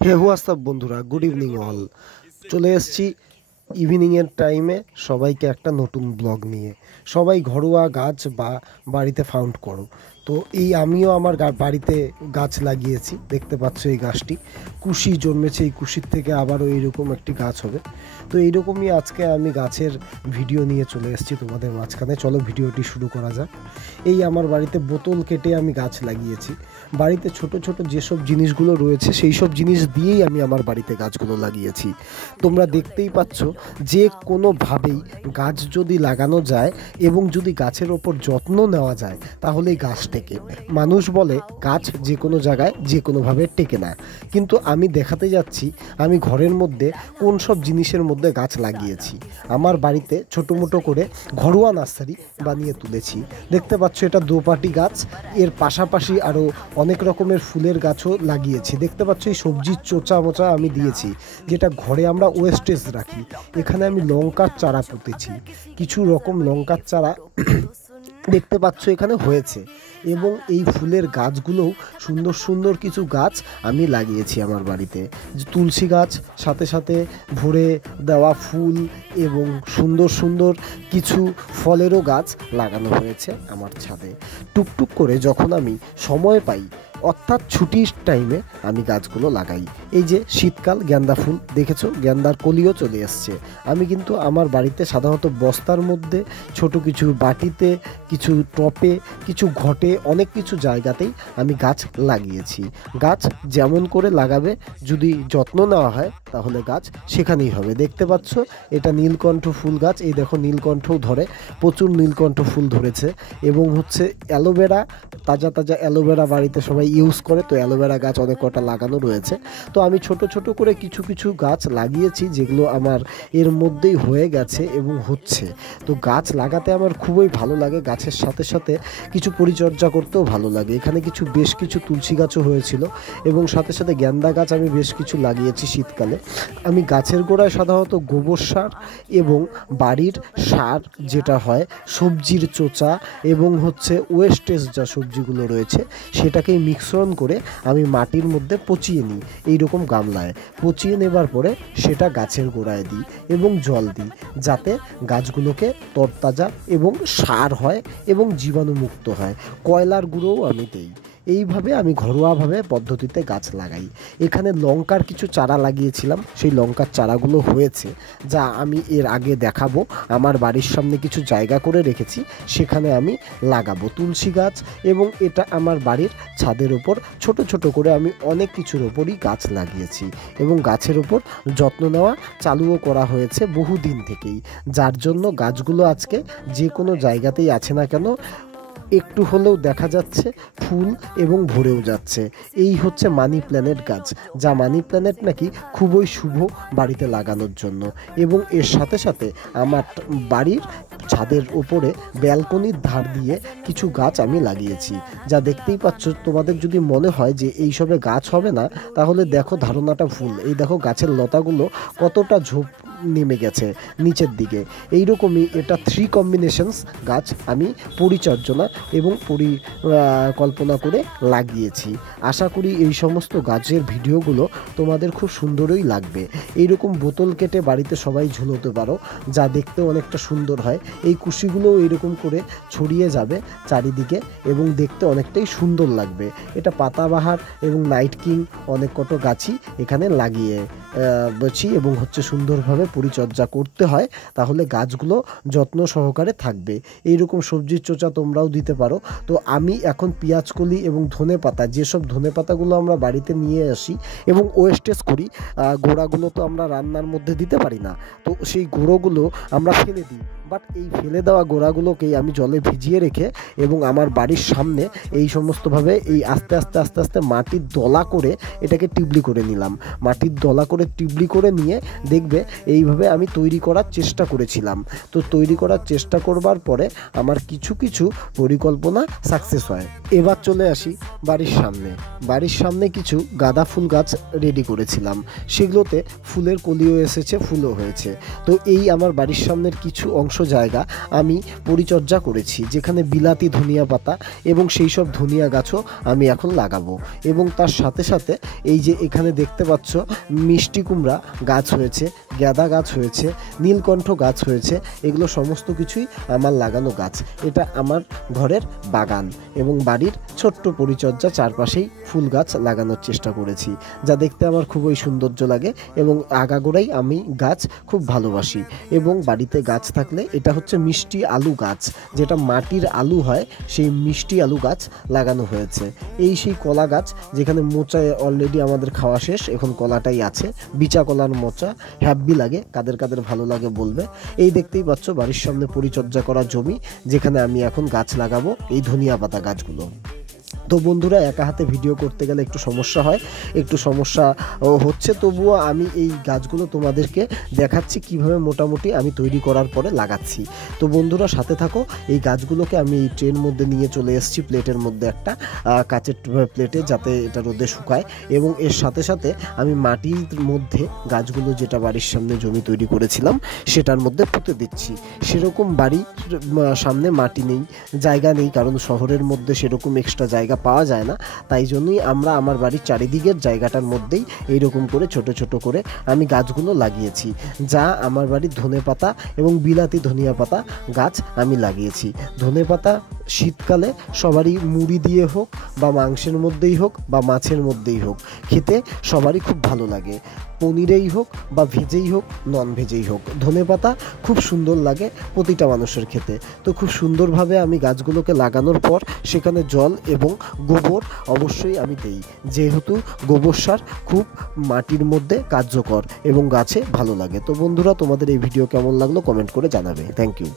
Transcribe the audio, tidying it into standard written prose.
হে WhatsApp বন্ধুরা, good evening all. চলে এসেছি ইভিনিংয়ের টাইমে সবাইকে একটা নতুন ব্লগ নিয়ে। সবাই ঘরোয়া গাছ বা বাড়িতে ফাউন্ড করো। তো আমিও আমার বাড়িতে গাছ লাগিয়েছি, দেখতে পাচ্ছ এই গাছটি কুশি জন্মেছে। এই কুশির থেকে আবারও এইরকম একটি গাছ হবে। তো এইরকমই আজকে আমি গাছের ভিডিও নিয়ে চলে এসেছি তোমাদের মাঝখানে। চলো ভিডিওটি শুরু করা যাক। আমার বাড়িতে বোতল কেটে আমি গাছ লাগিয়েছি। বাড়িতে ছোট ছোট যেসব জিনিসগুলো রয়েছে সেই সব জিনিস দিয়েই আমি আমার বাড়িতে গাছগুলো লাগিয়েছি। তোমরা দেখতেই পাচ্ছ, যে কোনোভাবেই গাছ যদি লাগানো যায় এবং যদি গাছের ওপর যত্ন নেওয়া যায় তাহলেই গাছ টেকে। মানুষ বলে গাছ যে কোনো জায়গায় যে কোনোভাবে টেকে না, কিন্তু আমি দেখাতে যাচ্ছি আমি ঘরের মধ্যে কোন সব জিনিসের মধ্যে গাছ লাগিয়েছি। আমার বাড়িতে ছোটো মোটো করে ঘরোয়া নার্সারি বানিয়ে তুলেছি। দেখতে পাচ্ছ এটা দোপাটি গাছ, এর পাশাপাশি আরও অনেক রকমের ফুলের গাছও লাগিয়েছি। দেখতে পাচ্ছ এই সবজির চোচা মোচা আমি দিয়েছি, যেটা ঘরে আমরা ওয়েস্টেজ রাখি। এখানে আমি লঙ্কার চারা পুঁতেছি, কিছু রকম লঙ্কার চারা দেখতে পাচ্ছ এখানে হয়েছে। এবং এই ফুলের গাছগুলোও সুন্দর সুন্দর কিছু গাছ আমি লাগিয়েছি আমার বাড়িতে। তুলসী গাছ, সাথে সাথে ভরে দেওয়া ফুল এবং সুন্দর সুন্দর কিছু ফলেরও গাছ লাগানো হয়েছে আমার ছাদে। টুকটুক করে যখন আমি সময় পাই, অর্থাৎ ছুটির টাইমে আমি গাছগুলো লাগাই। এই যে শীতকাল, গেন্দা ফুল দেখেছো, গেন্দার কলিও চলে এসছে। আমি কিন্তু আমার বাড়িতে সাধারণত বস্তার মধ্যে, ছোট কিছু বাটিতে, কিছু টপে, কিছু ঘটে, অনেক কিছু জায়গাতেই আমি গাছ লাগিয়েছি। গাছ যেমন করে লাগাবে, যদি যত্ন নেওয়া হয় তাহলে গাছ সেখানেই হবে। দেখতে পাচ্ছ এটা নীলকণ্ঠ ফুল গাছ। এই দেখো নীলকণ্ঠও ধরে, প্রচুর নীলকণ্ঠ ফুল ধরেছে। এবং হচ্ছে অ্যালোভেরা, তাজা তাজা অ্যালোভেরা বাড়িতে সবাই ইউজ করে, তো অ্যালোভেরা গাছ অনেক কটা লাগানো রয়েছে। তো আমি ছোট ছোট করে কিছু কিছু গাছ লাগিয়েছি, যেগুলো আমার এর মধ্যেই হয়ে গেছে এবং হচ্ছে। তো গাছ লাগাতে আমার খুবই ভালো লাগে, গাছের সাথে সাথে কিছু পরিচর্যা করতেও ভালো লাগে। এখানে বেশ কিছু তুলসী গাছও হয়েছিল এবং সাথে সাথে গেন্দা গাছ আমি বেশ কিছু লাগিয়েছি শীতকালে। আমি গাছের গোড়ায় সাধারণত গোবর সার এবং বাড়ির সার, যেটা হয় সবজির চোচা এবং হচ্ছে ওয়েস্টেজ যা সবজিগুলো রয়েছে, সেটাকেই মিশ্রণ করে আমি মাটির মধ্যে পচিয়ে নিই। এইরকম গামলায় পচিয়ে নেবার পরে সেটা গাছের গোড়ায় দিই এবং জল দিই, যাতে গাছগুলোকে তরতাজা এবং সার হয় এবং জীবাণুমুক্ত হয়। কয়লার গুঁড়োও আমি দিই। এইভাবে আমি ঘরোয়াভাবে পদ্ধতিতে গাছ লাগাই। এখানে লঙ্কার কিছু চারা লাগিয়েছিলাম, সেই লঙ্কার চারাগুলো হয়েছে, যা আমি এর আগে দেখাবো। আমার বাড়ির সামনে কিছু জায়গা করে রেখেছি, সেখানে আমি লাগাবো তুলসী গাছ। এবং এটা আমার বাড়ির ছাদের ওপর ছোট ছোট করে আমি অনেক কিছুর ওপরই গাছ লাগিয়েছি এবং গাছের ওপর যত্ন নেওয়া চালুও করা হয়েছে বহুদিন থেকেই, যার জন্য গাছগুলো আজকে যে কোনো জায়গাতেই আছে না কেন একটু হলেও দেখা যাচ্ছে ফুল এবং ভরেও যাচ্ছে। এই হচ্ছে মানি প্ল্যানেট গাছ, যা মানি প্ল্যানেট নাকি খুবই শুভ বাড়িতে লাগানোর জন্য। এবং এর সাথে সাথে আমার বাড়ির ছাদের ওপরে ব্যালকনির ধার দিয়ে কিছু গাছ আমি লাগিয়েছি, যা দেখতেই পাচ্ছ। তোমাদের যদি মনে হয় যে এইসবে গাছ হবে না, তাহলে দেখো ধারণাটা ভুল। এই দেখো গাছের লতাগুলো কতটা ঝোপ নেমে গেছে নিচের দিকে। এইরকমই এটা 3 কম্বিনেশনস গাছ আমি পরিচর্যা এবং পরিকল্পনা করে লাগিয়েছি। আশা করি এই সমস্ত গাছের ভিডিওগুলো তোমাদের খুব সুন্দরই লাগবে। এইরকম বোতল কেটে বাড়িতে সবাই ঝুলোতে পারো, যা দেখতে অনেকটা সুন্দর হয়। এই কুশিগুলোও এইরকম করে ছড়িয়ে যাবে চারিদিকে এবং দেখতে অনেকটাই সুন্দর লাগবে। এটা পাতাবাহার এবং নাইট কিং অনেক কত গাছই এখানে লাগিয়ে বছি এবং হচ্ছে সুন্দরভাবে পরিচর্যা করতে হয়, তাহলে গাছগুলো যত্ন সহকারে থাকবে। এইরকম সবজির চোচা তোমরাও দিতে পারো। তো আমি এখন পেঁয়াজকলি এবং ধনেপাতা, যেসব ধনেপাতাগুলো আমরা বাড়িতে নিয়ে আসি এবং ওয়েস্টেজ করি, গোড়াগুলো তো আমরা রান্নার মধ্যে দিতে পারি না, তো সেই গুঁড়োগুলো আমরা ফেলে দিই। বাট এই ফেলে দেওয়া গোড়াগুলোকেই আমি জলে ভিজিয়ে রেখে এবং আমার বাড়ির সামনে এই সমস্তভাবে এই আস্তে আস্তে আস্তে আস্তে মাটির দলা করে এটাকে টিবলি করে নিলাম। মাটির দলা করে টিবলি করে নিয়ে দেখবে এইভাবে আমি তৈরি করার চেষ্টা করেছিলাম। তো তৈরি করার চেষ্টা করবার পরে আমার কিছু কিছু পরিকল্পনা সাকসেস হয়। এবার চলে আসি বাড়ির সামনে। বাড়ির সামনে কিছু গাঁদা ফুল গাছ রেডি করেছিলাম, সেগুলোতে ফুলের কলিও এসেছে, ফুলও হয়েছে। তো এই আমার বাড়ির সামনের কিছু অংশ জায়গা আমি পরিচর্যা করেছি, যেখানে বিলাতি ধনিয়া পাতা এবং সেই সব ধনিয়া গাছও আমি এখন লাগাবো। এবং তার সাথে সাথে এই যে এখানে দেখতে পাচ্ছ মিষ্টি কুমড়া গাছ হয়েছে, গাঁদা গাছ হয়েছে, নীলকণ্ঠ গাছ হয়েছে, এগুলো সমস্ত কিছুই আমার লাগানো গাছ। এটা আমার ঘরের বাগান এবং বাড়ির ছোট্ট পরিচর্যা, চারপাশেই ফুল গাছ লাগানোর চেষ্টা করেছি, যা দেখতে আমার খুবই সৌন্দর্য লাগে এবং আগাগোড়াই আমি গাছ খুব ভালোবাসি। এবং বাড়িতে গাছ থাকলে এটা হচ্ছে মিষ্টি আলু গাছ, যেটা মাটির আলু হয়, সেই মিষ্টি আলু গাছ লাগানো হয়েছে। এই সেই কলা গাছ, যেখানে মোচায় অলরেডি আমাদের খাওয়া শেষ, এখন কলাটাই আছে, বিচা কলার মোচা হ্যাপি লাগে, কাদের কাদের ভালো লাগে বলবে। এই দেখতেই পাচ্ছ বাড়ির সামনে পরিচর্যা করা জমি, যেখানে আমি এখন গাছ লাগাবো এই ধনিয়া পাতা গাছগুলো। তো বন্ধুরা, একা হাতে ভিডিও করতে গেলে একটু সমস্যা হয়, একটু সমস্যা হচ্ছে, তবুও আমি এই গাছগুলো তোমাদেরকে দেখাচ্ছি কিভাবে মোটামুটি আমি তৈরি করার পরে লাগাচ্ছি। তো বন্ধুরা সাথে থাকো। এই গাছগুলোকে আমি এই ট্রের মধ্যে নিয়ে চলে এসেছি, প্লেটের মধ্যে, একটা কাচের প্লেটে, যাতে এটা রোদে শুকায়। এবং এর সাথে সাথে আমি মাটির মধ্যে গাছগুলো, যেটা বাড়ির সামনে জমি তৈরি করেছিলাম, সেটার মধ্যে পুঁতে দিচ্ছি। সেরকম বাড়ির সামনে মাটি নেই, জায়গা নেই, কারণ শহরের মধ্যে সেরকম এক্সট্রা জায়গা পাওয়া যায় না। তাই জন্যই আমরা আমার বাড়ির চারিদিকের জায়গাটার মধ্যেই এইরকম করে ছোট ছোট করে আমি গাছগুলো লাগিয়েছি, যা আমার বাড়ির ধনেপাতা এবং বিলাতি ধনিয়া পাতা গাছ আমি লাগিয়েছি। ধনেপাতা শীতকালে সবারই মুড়ি দিয়ে হোক বা মাংসের মধ্যেই হোক বা মাছের মধ্যেই হোক, খেতে সবারই খুব ভালো লাগে। পনিরেই হোক বা ভেজেই হোক, নন ভেজেই হোক, ধনেপাতা খুব সুন্দর লাগে প্রতিটা মানুষের খেতে। তো খুব সুন্দরভাবে আমি গাছগুলোকে লাগানোর পর সেখানে জল এবং গোবর অবশ্যই আমি দেই, যেহেতু গোবর সার খুব মাটির মধ্যে কার্যকর এবং গাছে ভালো লাগে। তো বন্ধুরা, তোমাদের এই ভিডিও কেমন লাগলো কমেন্ট করে জানাবে। Thank you.